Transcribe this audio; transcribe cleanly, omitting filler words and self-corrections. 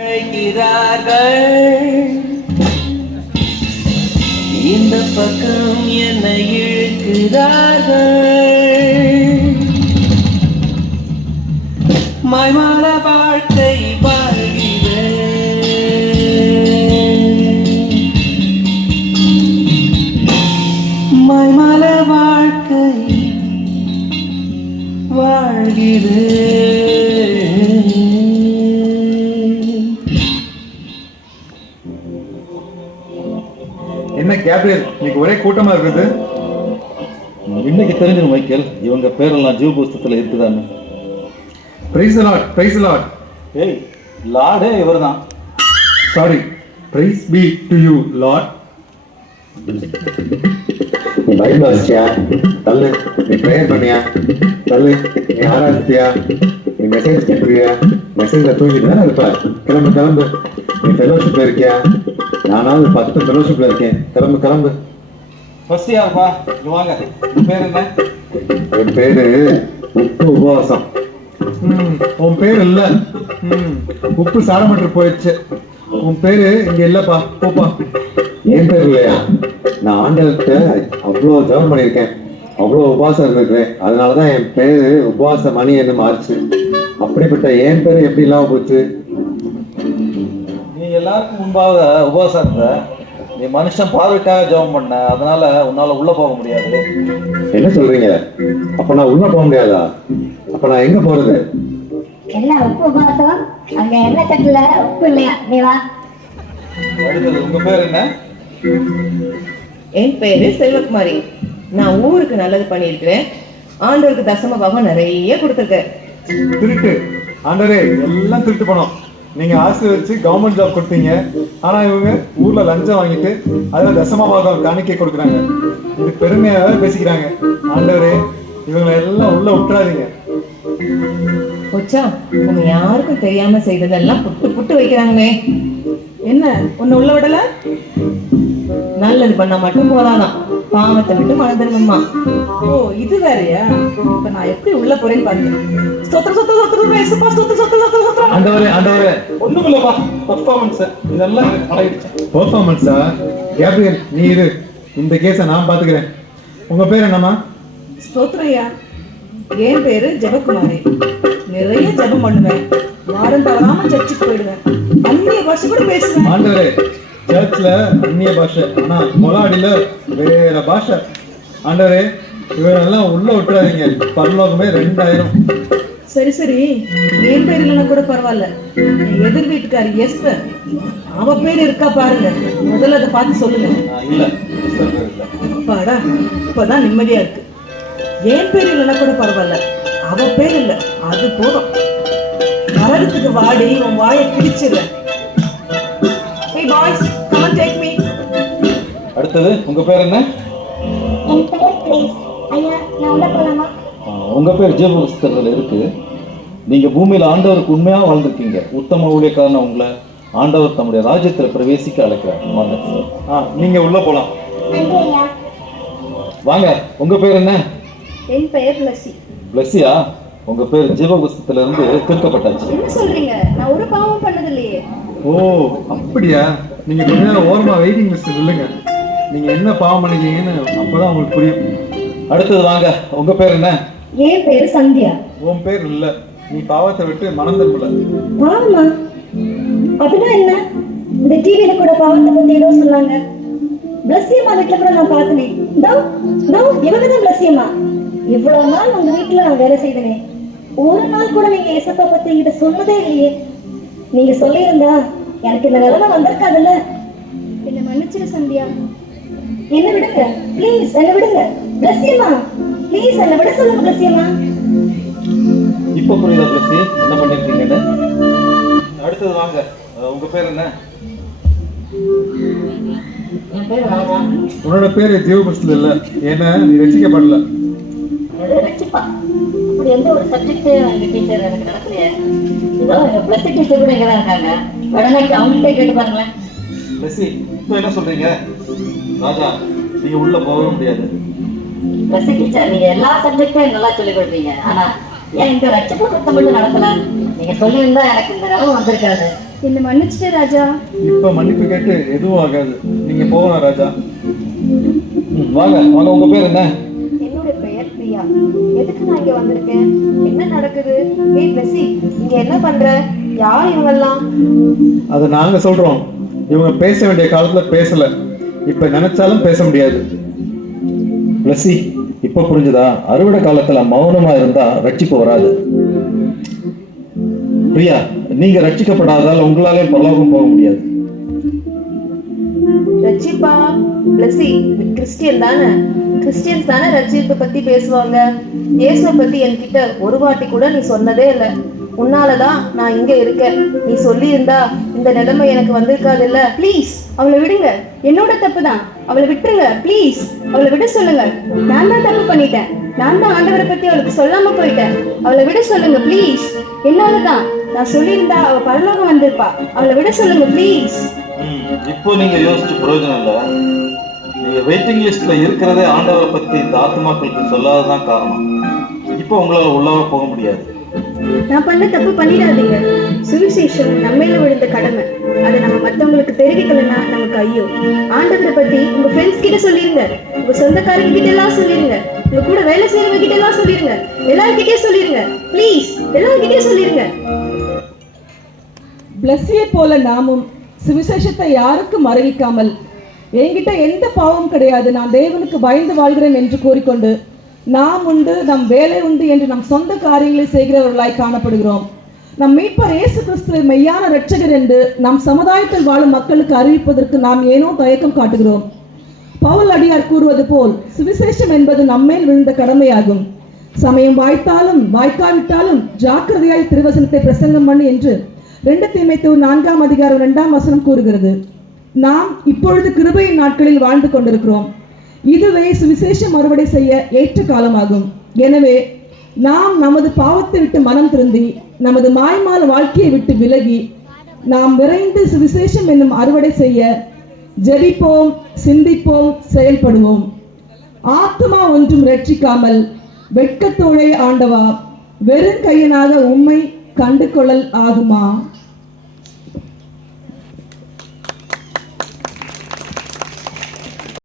அழைக்கிறார்கள் இந்த பக்கம் என்னை இழுக்கிறார்கள் மாய்மால வாழ்க்கை வாழ்கிறேன் மாய்மால வாழ்க்கை வாழ்கிறேன். என்ன கேப்ரியல், இன்னைக்கு ஒரே கூட்டமா இருக்குது. இன்னைக்கு தெரிஞ்சிடும் மைக்கேல், இவங்க பேரெல்லாம் ஜீவ புஸ்தகத்தில் இருக்குதான்னு. Praise lord, praise lord. ஏய், லார்டே இவர் தான். Sorry, praise be to you lord. நீ பைபிள் வாசிச்சியா? தள்ளு. நீ ப்ரேயர் பண்ணியா? தள்ளு. நீ ஆராதிச்சியா? நீ மெசேஜ் கேட்குறியா? மெசேஜில் தூங்கிட்டு தானே இருப்ப. கிளம்பு கிளம்பு. நீ ஃபெலோஷிப்பில் இருக்கியா? நானாவது 10 ஃபெலோஷிப்பில் இருக்கேன். கிளம்பு கிளம்பு. ஃபர்ஸ்ட் யாருப்பா? இங்க வாங்க. உன் பேர் என்ன? என் பேரு உப்பு உபவாசம். உன் பேர் இல்லை. உப்பு சாரமற்று போயிடுச்சு. உன் பேரு இங்க இல்லப்பா, போப்பா. என் பேர் இல்லையா? நான் ஆண்டவர்கிட்ட அவ்வளோ ஜெபம் பண்ணியிருக்கேன், அவ்வளோ உபவாசம் இருந்திருக்கிறேன். அதனால தான் என் பேரு உபவாச மணி என்று மாறிச்சு. அப்படிப்பட்ட என் பேர் எப்படி இல்லாமல் போச்சு? நீ எல்லாருக்கும் முன்பாக உபவாசம் இருந்த. நீ மனுஷன் பார்வைக்காக ஜெபம் பண்ண, அதனால உன்னால உள்ள போக முடியாது. என்ன சொல்றீங்க? அப்ப நான் உள்ள போக முடியாதா? அப்ப நான் எங்க போறது? என்ன உப்பு உபவாசம்? அங்க என்ன தட்டுல உப்பு இல்லையா? நீ வா. அடுத்தது, உங்க பேர் என்ன? என் பேரு செல்வகுமாரி. நான் ஊருக்கு நல்லது பண்ணியிருக்கிறேன். ஆண்டவருக்கு தசம பாகம் நிறைய கொடுத்துருக்கேன். திருட்டு ஆண்டரே, எல்லாம் திருட்டு பணம். நீங்க ஆசீர்வதிச்சு கவர்மெண்ட் ஜாப் கொடுத்தீங்க. ஆனா இவங்க ஊர்ல லஞ்சம் வாங்கிட்டு அதுல தசம பாகம் காணிக்கை கொடுக்குறாங்க. இது பெருமையாக பேசிக்கிறாங்க. ஆண்டவரே, இவங்களை எல்லாம் உள்ள விட்டுறாதீங்க. கொச்சா, நம்ம யாருக்கும் தெரியாம செய்ததெல்லாம் புட்டு புட்டு வைக்கிறாங்களே. என்ன உன்னை உள்ள விடல? நல்லது பண்ணா மட்டும் போதாதான், பாவத்தை விட்டு மறந்துடணுமா? ஓ, இது வேறயா? இப்ப நான் எப்படி உள்ள போறேன்னு பாருங்க. ஸ்தோத்திரம் ஸ்தோத்திரம் ஸ்தோத்திரம் இயேசுப்பா, ஸ்தோத்திரம் ஸ்தோத்திரம் ஸ்தோத்திரம் ஸ்தோத்திரம். ஆண்டவரே, ஆண்டவரே. ஒண்ணும் இல்லப்பா, பர்ஃபார்மன்ஸ் இதெல்லாம் எனக்கு பழகிடுச்சு. பெர்ஃபார்மன்ஸா? கேப்ரியல், நீ இரு, இந்த கேஸை நான் பாத்துக்கிறேன். உங்க பேர் என்னம்மா? ஸ்தோத்திரையா. என் பேரு ஜெபகுமாரி. நிறைய ஜெபம் பண்ணுவேன். வாரம் தவறாம சர்ச்சுக்கு போயிடுவேன். அந்நிய பாஷை கூட பேசுவேன். ஆண்டவரே, சர்ச்ல அந்நிய பாஷை, ஆனா மொலாடியில வேற பாஷை. ஆண்டவரே, இவரெல்லாம் உள்ள விட்டுறாதீங்க. பரலோகமே 2000. சரி சரி, என் பேர் இல்லைன்னா கூட பரவாயில்ல. என் எதிர் வீட்டுக்காரி எஸ்தர், அவ பேர் இருக்கா பாருங்க. முதல்ல அதை பார்த்து சொல்லுங்க. இல்ல, அப்பாடா, இப்பதான் நிம்மதியா இருக்கு. என் பேர் இல்லைன்னா கூட பரவாயில்ல, அவ பேர் இல்லை, அது போதும். நரகத்துக்கு வாடி உன் வாயை பிடிச்சிடுறேன். Hey boys, come and take me. அடுத்தது, உங்க பேர் என்ன? என் பெயர் கிரேஸ். ஐயா, நான் உள்ள போலாமா? உங்க பேர் ஜீவ புஸ்தகத்தில் இருக்கு. நீங்க பூமியில ஆண்டவருக்கு உண்மையா வாழ்ந்திருக்கீங்க. உத்தம ஊழியக்காரன உங்களை ஆண்டவர் தம்முடைய ராஜ்யத்துல பிரவேசிக்க அழைக்கிறார். வாங்க. நீங்க உள்ள போலாம். நன்றி ஐயா. வாங்க. உங்க பேர் என்ன? என் பெயர் பிளஸி. பிளஸியா? உங்க பேர் ஜீவ புஸ்தகத்துல இருந்து திருக்கப்பட்டாச்சு. என்ன சொல்றீங்க? நான் ஒரு பாவம் பண்ணது இல்லையே. ஓ, அப்படியா? நீங்க கொஞ்ச நேரம் ஓரமா வெயிட்டிங் லிஸ்ட் இல்லைங்க. நீங்க என்ன பாவம் பண்ணிக்கீங்கன்னு அப்பதான் உங்களுக்கு புரியும். அடுத்தது வாங்க. உங்க பேர் என்ன? என் பேரு சந்தியா. உன் பேர் இல்ல, நீ பாவத்தை விட்டு மனம் திரும்பல. பாவமா? அப்படின்னா என்ன? இந்த டிவியில கூட பாவத்தை பத்தி ஏதோ சொன்னாங்க. பிளஸ்யம்மா வீட்டுல கூட நான் பார்த்தனே. இவங்கதான் பிளஸ்யம்மா. இவ்வளவு நாள் உங்க வீட்டுல நான் வேலை செய்தனே, ஒரு நாள் கூட நீங்க ஏசப்பா பத்தி என்கிட்ட சொன்னதே இல்லையே. நீங்க சொல்லியிருந்தா எனக்கு இந்த நிலைமை வந்திருக்காதுல்ல. என்ன மன்னிச்சிரு சந்தியா. என்ன விடுங்க ப்ளீஸ், என்ன விடுங்க. பிளஸ்யம்மா ப்ளீஸ், என்ன விட சொல்லுங்க பிளஸ்யம்மா. இப்ப புரியுதா பிளஸி என்ன பண்ணிருக்கீங்கன்னு? அடுத்தது வாங்க. உங்க பேர் என்ன? என் பேர் ராஜா. உன்னோட பேரு ஜீவபுஸ்தகத்துல இல்ல, ஏன்னா நீ ரசிக்கப்படல. ரட்சிப்பா, அப்படி எந்த ஒரு சப்ஜெக்ட் எங்க டீச்சர் எனக்கு நடக்கலையே. இதோ எங்க பிளஸ் டீச்சர் கூட இங்க தான் இருக்காங்க. உடனே அவங்கள்ட்ட கேட்டு பாருங்களேன். பிளஸி, இப்போ என்ன சொல்றீங்க? ராஜா, நீங்க உள்ள போகவே முடியாது. பிளஸ் டீச்சர், நீங்க எல்லா சப்ஜெக்டும் நல்லா சொல்லிக் கொடுப்பீங்க. ஆனா ஏன் இந்த ரட்சிப்பு மட்டும் நடக்கல? நீங்க சொல்லியிருந்தா எனக்கு இந்த நிலம் வந்திருக்காது. என்னை மன்னிச்சிட்டே ராஜா. இப்ப மன்னிப்பு கேட்டு எதுவும் ஆகாது. நீங்க போகலாம் ராஜா. வாங்க வாங்க, உங்க பேர் என்ன? என்னோட பெயர் பிரியா. எதுக்கு நான் இங்க வந்திருக்கேன்? என்ன நடக்குது? ஏய் பிளஸி, இங்க என்ன பண்ற? யார் இவங்கெல்லாம்? அதை நாங்க சொல்றோம். இவங்க பேச வேண்டிய காலத்துல பேசல, இப்ப நினைச்சாலும் பேச முடியாது. பிளஸி, இப்ப புரிஞ்சுதா? அறுவடை காலத்துல மௌனமா இருந்தா ரட்சிப்பு வராது. பிரியா, நீங்க ரட்சிக்கப்படாதால் உங்களாலே பரலோகம் போக முடியாது. ரட்சிப்பா? பிளஸி, கிறிஸ்டியன் தானே? கிறிஸ்டியன்ஸ் தானே ரட்சிப்பை பத்தி பேசுவாங்க. இயேசுவை பத்தி என்கிட்ட ஒரு வாட்டி கூட நீ சொன்னதே இல்லை. உன்னாலதான் நான் இங்க இருக்கேன். நீ சொல்லி இருந்தா இந்த நிலைமை எனக்கு வந்திருக்காது இல்ல. ப்ளீஸ் அவளை விடுங்க. என்னோட தப்பு தான். அவளை விட்டுருங்க ப்ளீஸ். அவளை விட சொல்லுங்க. நான் தான் தப்பு பண்ணிட்டேன். நான் தான் ஆண்டவரை பத்தி அவளுக்கு சொல்லாம போயிட்டேன். அவளை விட சொல்லுங்க ப்ளீஸ். என்னால தான். நான் சொல்லியிருந்தா அவ பரலோகம் வந்திருப்பா. அவளை விட சொல்லுங்க ப்ளீஸ். இப்போ நீங்க யோசிச்சு பிரயோஜனம் இல்லை. நீங்க வெயிட்டிங் லிஸ்ட்ல இருக்கிறதே ஆண்டவரை பத்தி இந்த ஆத்மாக்களுக்கு சொல்லாததான் காரணம். இப்போ உங்களால உள்ளாக போக முடியாது. நான் பண்ண தப்பு பண்ணிடாதீங்க. சுவிசேஷம் நம்மையில விழுந்த கடமை. அதை நம்ம மத்தவங்களுக்கு தெரிவிக்கலன்னா நமக்கு ஐயோ. ஆண்டவரை பத்தி உங்க ஃப்ரெண்ட்ஸ் கிட்ட சொல்லிருங்க. உங்க சொந்தக்காரங்க கிட்ட எல்லாம் சொல்லிருங்க. உங்க கூட வேலை செய்யறவங்க கிட்ட எல்லாம் சொல்லிருங்க. எல்லார்கிட்டயும் சொல்லிருங்க ப்ளீஸ். எல்லார்கிட்டயும் சொல்லிருங்க. பிளஸ்ஸியை போல நாமும் சுவிசேஷத்தை யாருக்கும் அறிவிக்காமல், என்கிட்ட எந்த பாவம் கிடையாது, நான் தேவனுக்கு பயந்து வாழ்கிறேன் என்று கூறிக்கொண்டு நாம் உண்டு, நம் வேலை உண்டு என்று நம் சொந்த காரியங்களை செய்கிறவர்களாய் காணப்படுகிறோம். நம் மீட்பர் இயேசு கிறிஸ்துவை மெய்யான இரட்சகர் என்று நம் சமுதாயத்தில் வாழும் மக்களுக்கு அறிவிப்பதற்கு நாம் ஏனோ தயக்கம் காட்டுகிறோம். பவுல் அடியார் கூறுவது போல் சுவிசேஷம் என்பது நம்மேல் விழுந்த கடமையாகும். சமயம் வாய்த்தாலும் வாய்க்காவிட்டாலும் ஜாக்கிரதையாய் திருவசனத்தை பிரசங்கம் பண்ணு என்று 2 தீமோத்தேயு 4:2 கூறுகிறது. நாம் இப்பொழுது கிருபையின் நாட்களில் வாழ்ந்து கொண்டிருக்கிறோம். இதுவே சுவிசேஷம் அறுவடை செய்ய ஏற்ற காலமாகும். எனவே நாம் நமது பாவத்தை விட்டு மனம் திருந்தி நமது மாய்மால வாழ்க்கையை விட்டு விலகி நாம் விரைந்து சுவிசேஷம் என்னும் அறுவடை செய்ய ஜெபிப்போம், சிந்திப்போம், செயல்படுவோம். ஆத்துமா ஒன்றும் ரட்சிக்காமல் வெட்கத்தோடே ஆண்டவா வெறும் கையனாக உம்மை கண்டு கொள்ளல் ஆகுமா?